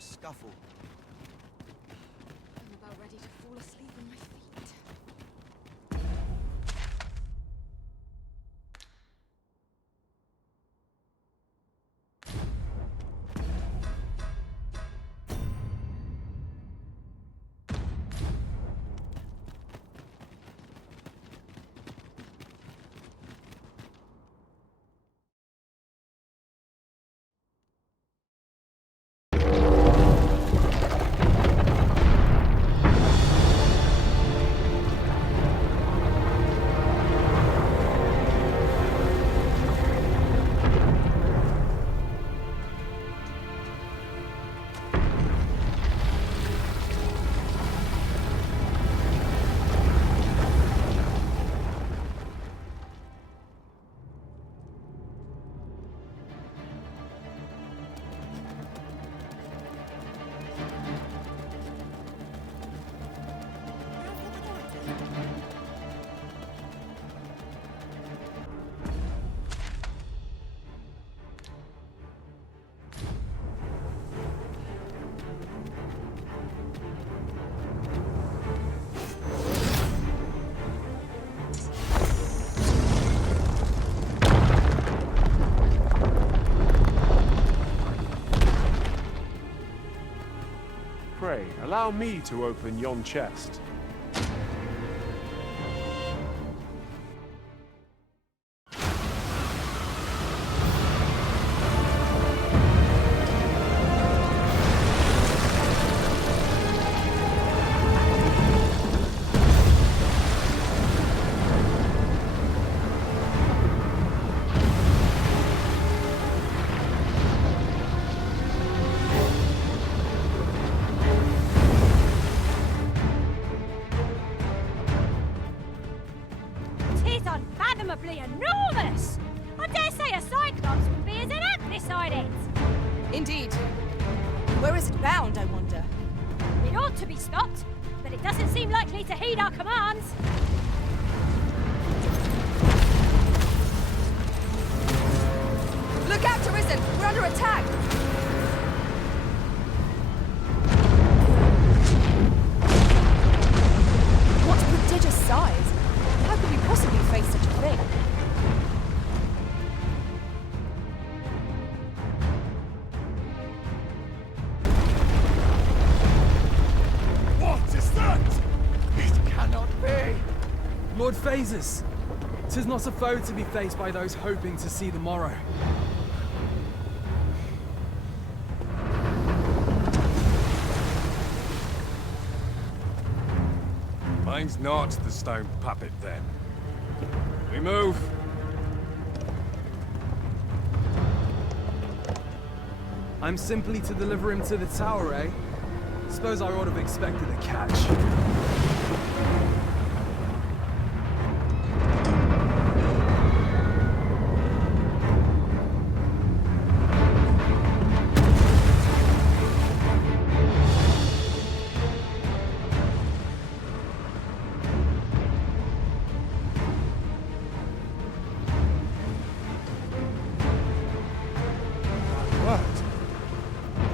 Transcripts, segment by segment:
much scuffle. I'm about ready to fall asleep on my feet. Pray, allow me to open yon chest. Enormous! I dare say a Cyclops would be as inept beside it. Indeed. Where is it bound, I wonder? It ought to be stopped, but it doesn't seem likely to heed our commands. Look out, Arisen! We're under attack! What prodigious size! How could we possibly face such a thing? What is that? It cannot be! Lord Phases! 'Tis not a foe to be faced by those hoping to see the morrow. Mine's not the stone puppet, then. We move. I'm simply to deliver him to the tower, eh? Suppose I ought to have expected a catch.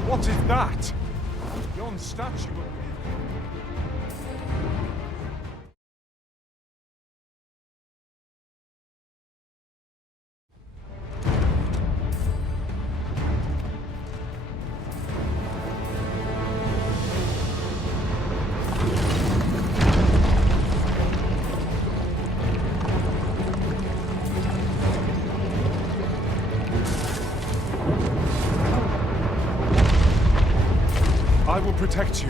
What is that? Yon statue of... I will protect you.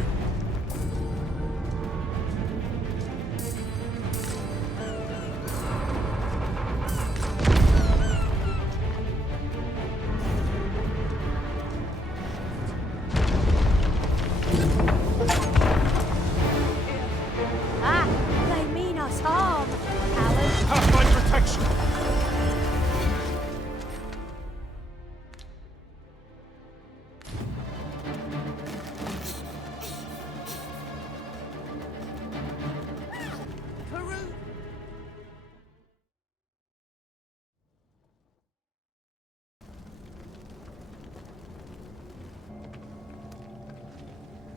Ah, they mean us harm, cowards. Have my protection.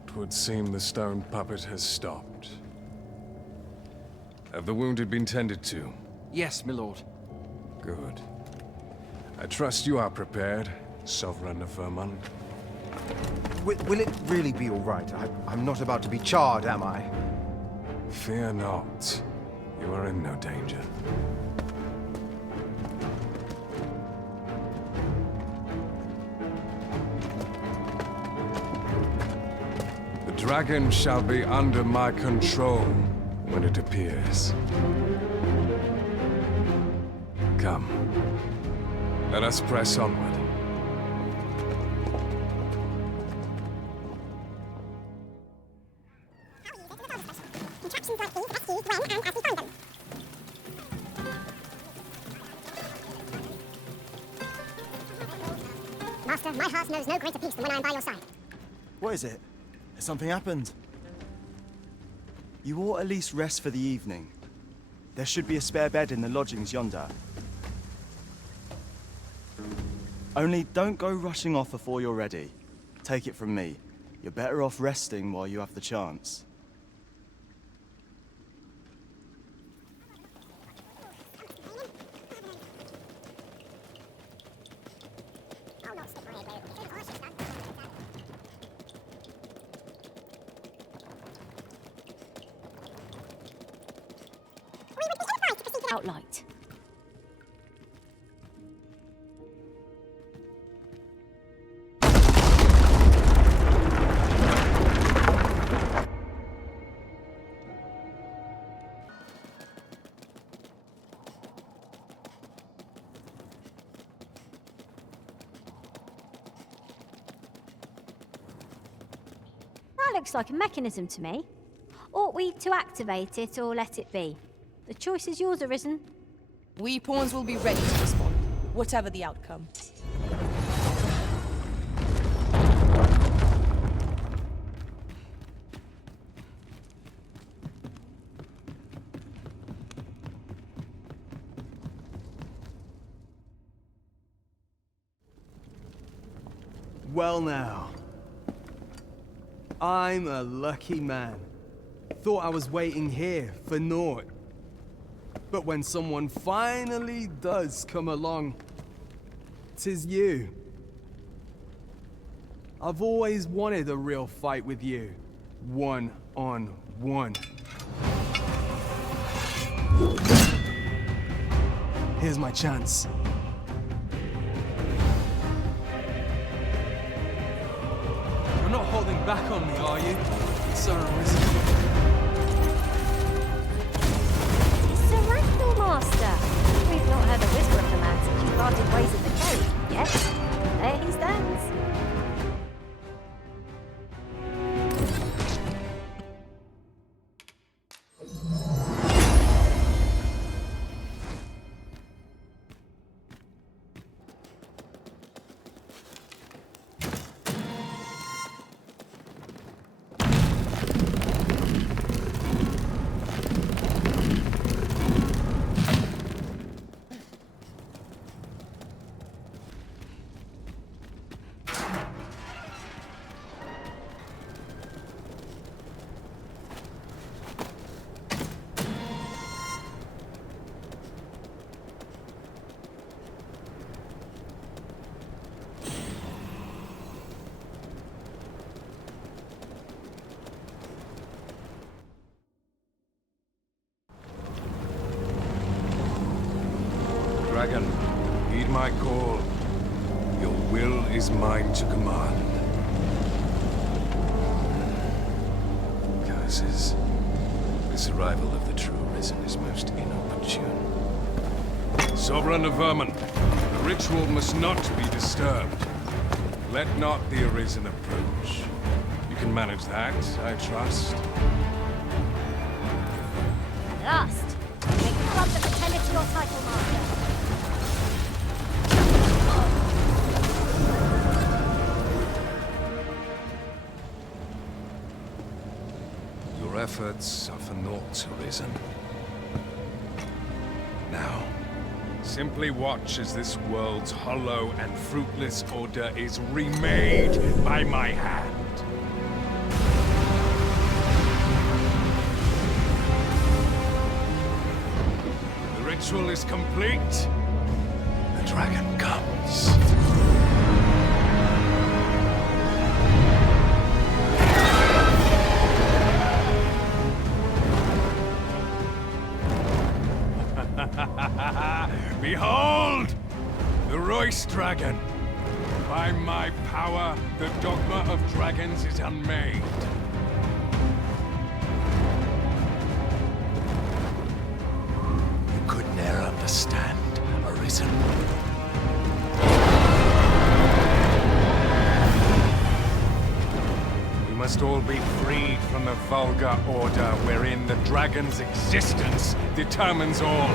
It would seem the stone puppet has stopped. Have the wounded been tended to? Yes, my lord. Good. I trust you are prepared, Sovereign of Vermont. Will it really be all right? I'm not about to be charred, am I? Fear not. You are in no danger. The dragon shall be under my control when it appears. Come. Let us press onward. Master, my heart knows no greater peace than when I am by your side. What is it? Has something happened? You ought at least rest for the evening. There should be a spare bed in the lodgings yonder. Only don't go rushing off before you're ready. Take it from me. You're better off resting while you have the chance. Outlight. That looks like a mechanism to me. Ought we to activate it or let it be? The choice is yours, Arisen. We pawns will be ready to respond, whatever the outcome. Well now. I'm a lucky man. Thought I was waiting here for naught. But when someone finally does come along, 'tis you. I've always wanted a real fight with you. One-on-one. Here's my chance. You're not holding back on me, are you, Sir Arisen? Master, we've not heard a whisper of the man since you parted ways in the cave, yet there he stands. Dragon, heed my call. Your will is mine to command. Curses. This arrival of the true Arisen is most inopportune. Sovereign of Vermont, the ritual must not be disturbed. Let not the Arisen approach. You can manage that, I trust. Last, make the club that pretended to your title, Master. Your efforts are for naught, Arisen. Now, simply watch as this world's hollow and fruitless order is remade by my hand. ritual is complete, the dragon comes. Behold! The Royce Dragon! By my power, the dogma of dragons is unmade. You could ne'er understand, Arisen. We must all be freed from the vulgar order wherein the dragon's existence determines all.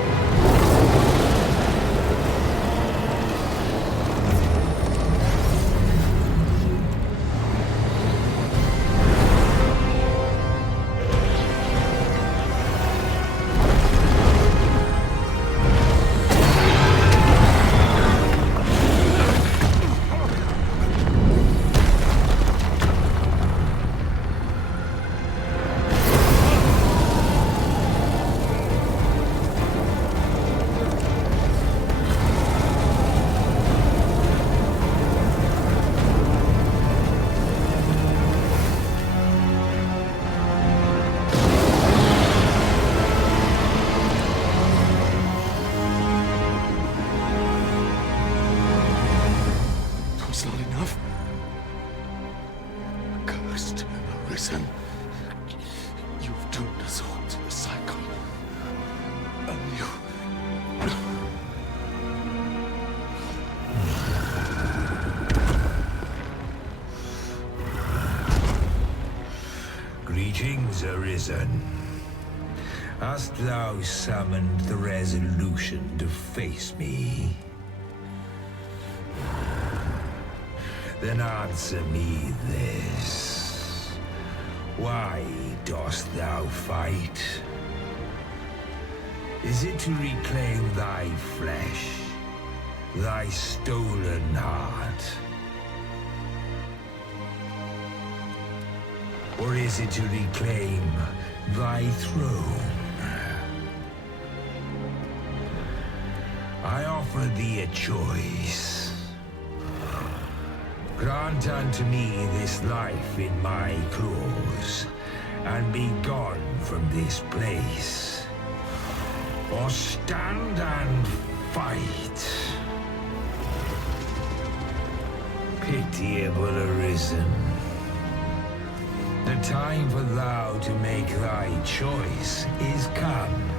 Greetings, Arisen. Hast thou summoned the resolution to face me? Then answer me this. Why dost thou fight? Is it to reclaim thy flesh, thy stolen heart? Or is it to reclaim thy throne? I offer thee a choice. Grant unto me this life in my claws, and be gone from this place. Or stand and fight. Pitiable Arisen. The time for thou to make thy choice is come.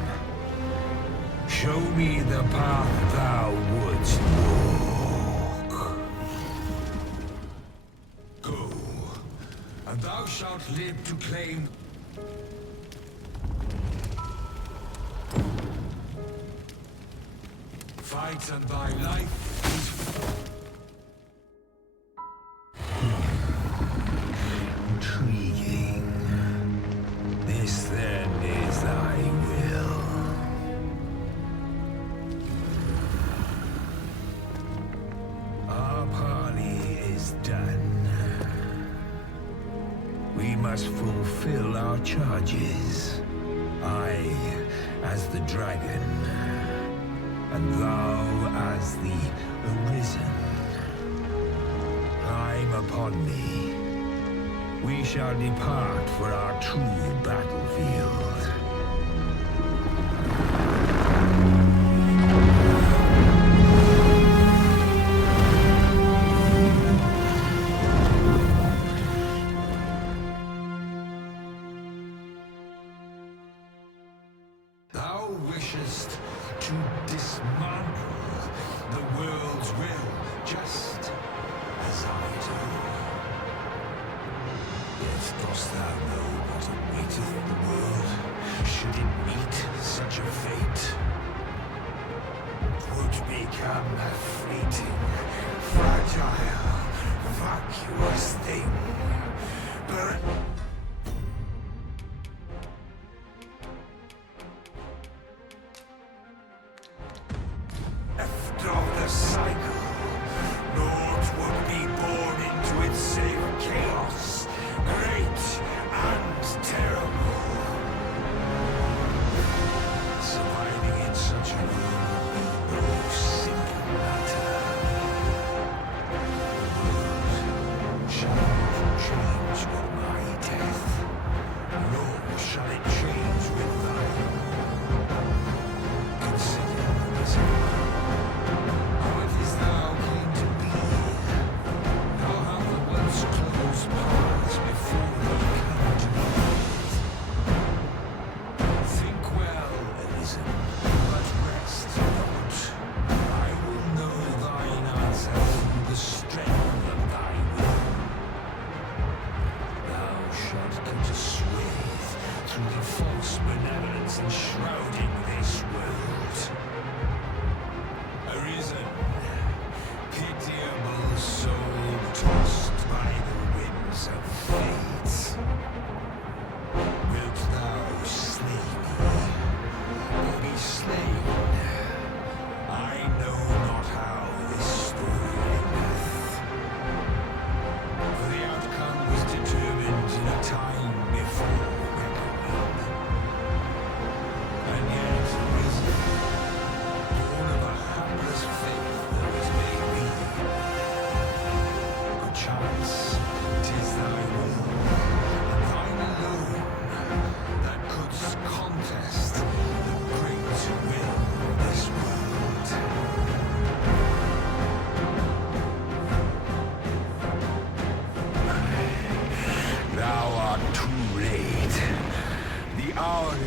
Show me the path thou wouldst walk. Go, and thou shalt live to claim. Fight, and thy life is intriguing. This then is thy will. Our parley is done. We must fulfill our charges. I, as the dragon, and thou as the Arisen. Climb upon me. We shall depart for our true battlefield. Thou wishest to dismantle the world's will, just as I do. Yet dost thou know what awaiteth the world?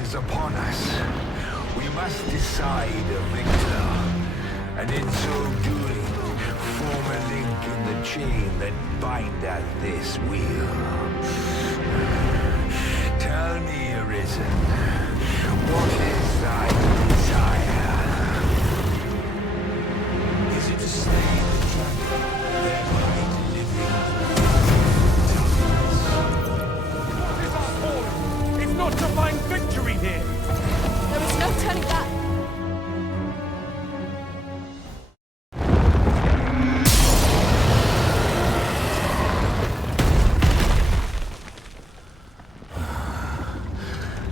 is upon us. We must decide a victor, and in so doing, form a link in the chain that bindeth this wheel. Tell me, Arisen, what is thy desire? Is it to slay the dragon, thereby delivering What is our calling? It's not to find victory here! There is no turning back.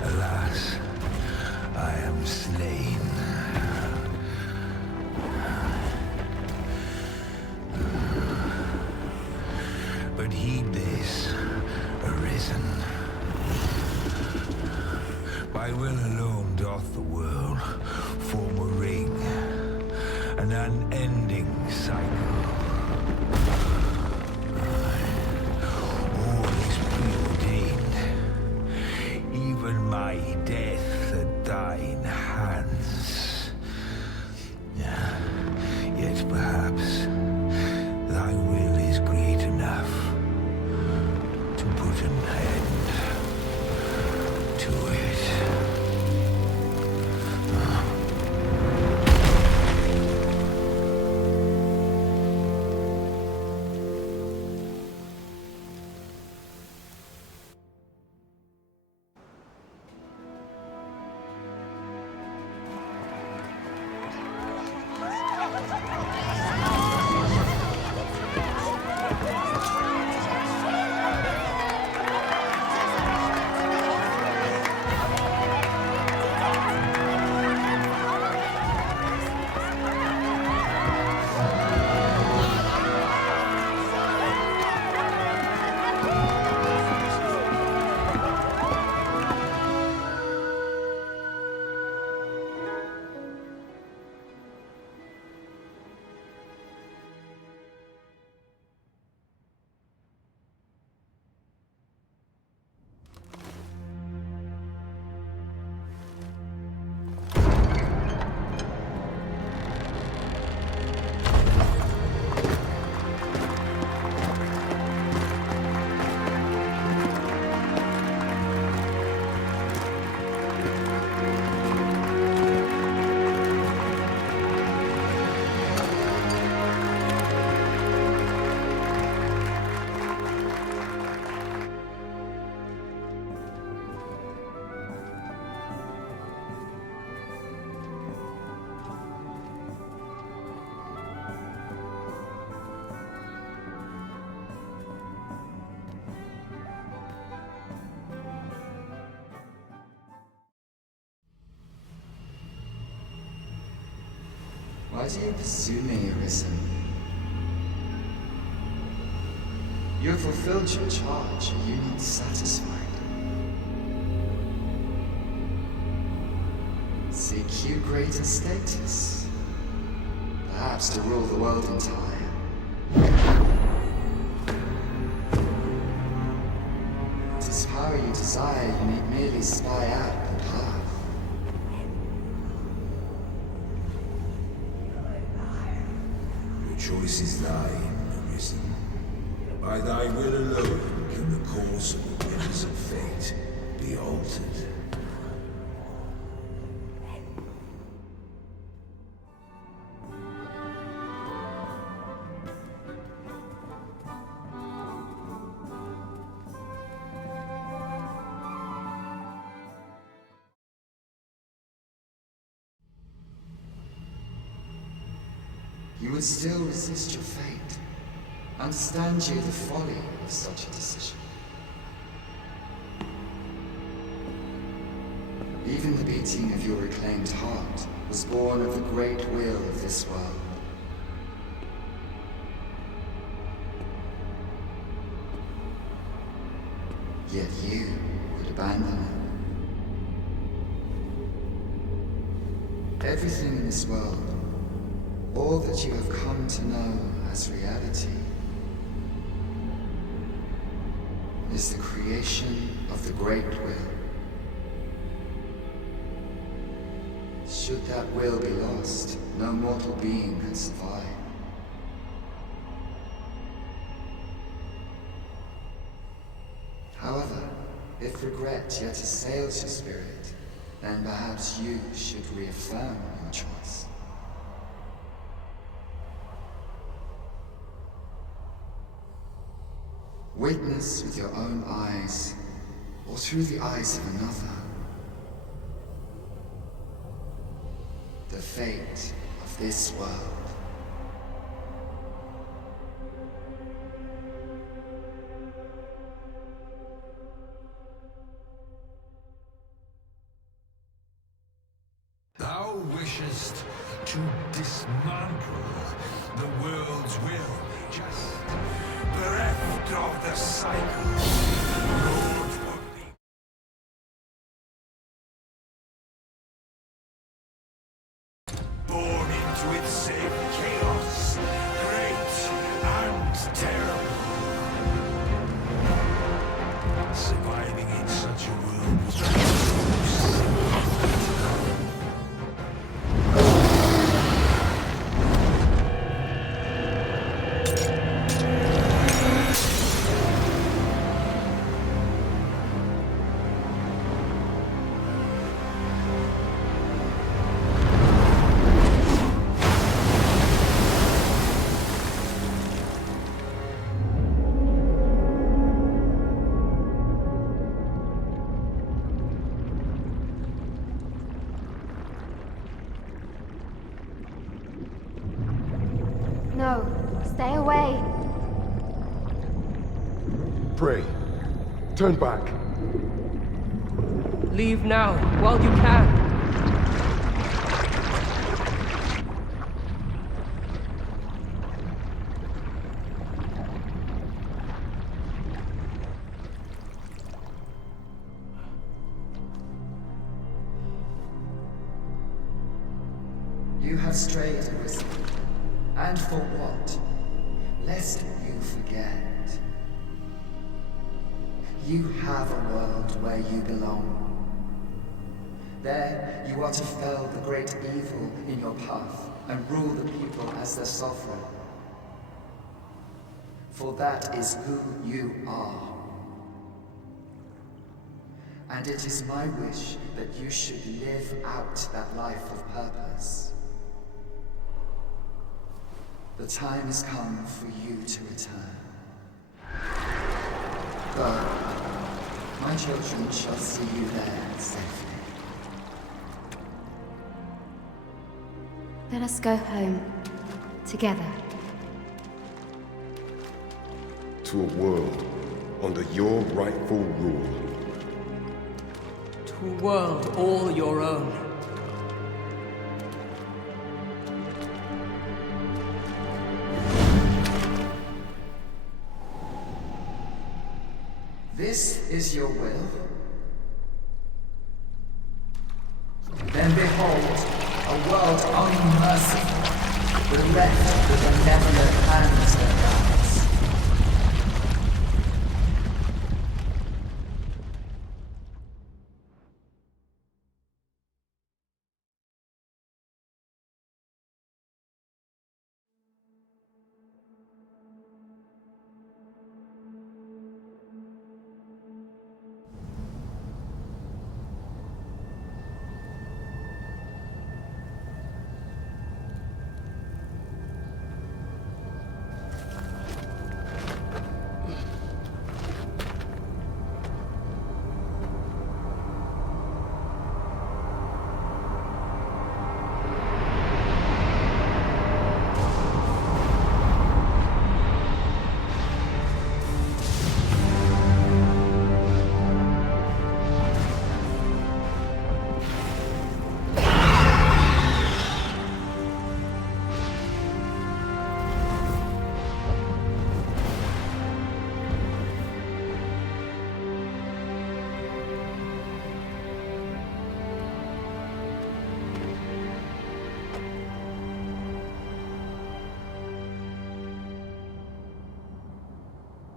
Alas, I am slain. But heed this, Arisen. By will alone doth the world form a ring, an unending cycle. All is preordained, even my death at thine hands. Yet perhaps thy will is great enough to put an end to it. Why do you pursue me, Arisen? You have fulfilled your charge, are you not satisfied? Seek you greater status? Perhaps to rule the world entire? Tis power you desire, you need merely spy out the path. Choice is thine, Arisen. By thy will alone can the course of the winds of fate be altered. You would still resist your fate. Understand you the folly of such a decision. Even the beating of your reclaimed heart was born of the great will of this world. Yet you would abandon it. Everything in this world, all that you have come to know as reality, is the creation of the Great Will. should that will be lost, no mortal being can survive. However, if regret yet assails your spirit, then perhaps you should reaffirm your choice. Witness with your own eyes, or through the eyes of another, the fate of this world. Thou wishest to dismantle the world's will, just bereft of the cycle. Lord would be born into its same chaos, great and terrible. Surviving in such a world was No, stay away. Pray. Turn back. Leave now, while you can. You have strayed, Arisen. And for what? Lest you forget. You have a world where you belong. There, you are to fell the great evil in your path and rule the people as their sovereign. For that is who you are. And it is my wish that you should live out that life of purpose. The time has come for you to return. Go. My children shall see you there safely. Let us go home. Together. To a world under your rightful rule. To a world all your own. This is your will? Then behold, a world unmerciful, bereft with benevolent hands and eyes.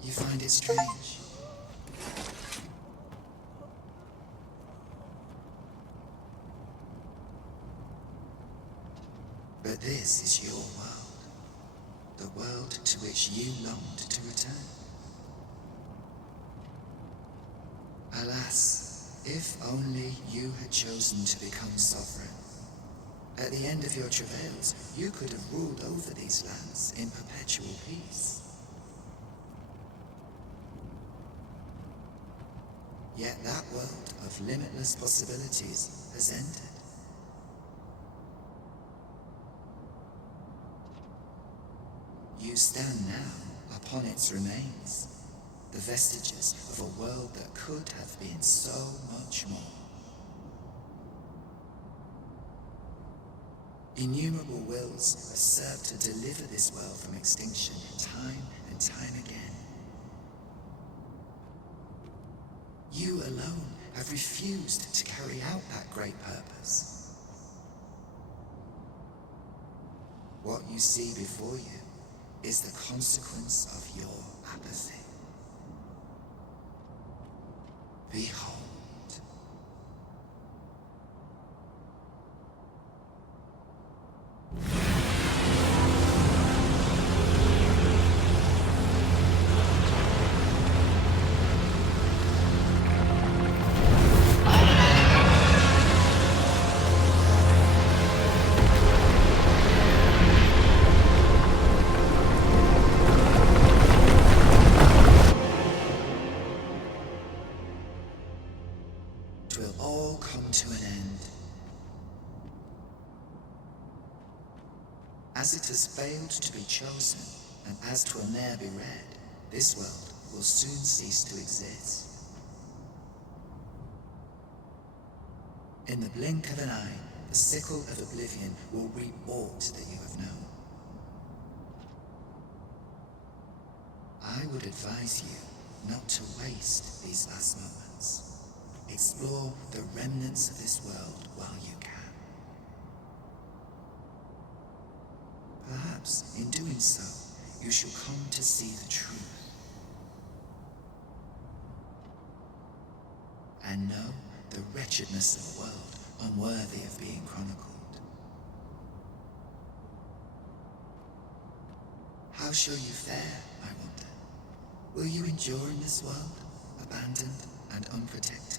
You find it strange? But this is your world, the world to which you longed to return. Alas, if only you had chosen to become sovereign. At the end of your travails, you could have ruled over these lands in perpetual peace. Yet that world of limitless possibilities has ended. You stand now upon its remains, the vestiges of a world that could have been so much more. Innumerable wills have served to deliver this world from extinction time and time again. You alone have refused to carry out that great purpose. What you see before you is the consequence of your apathy. Behold. As it has failed to be chosen, and as 'twill ne'er be read, this world will soon cease to exist. In the blink of an eye, the sickle of oblivion will reap aught that you have known. I would advise you not to waste these last moments. Explore the remnants of this world while you can. Perhaps, in doing so, you shall come to see the truth. And know the wretchedness of a world unworthy of being chronicled. How shall you fare, I wonder? Will you endure in this world, abandoned and unprotected?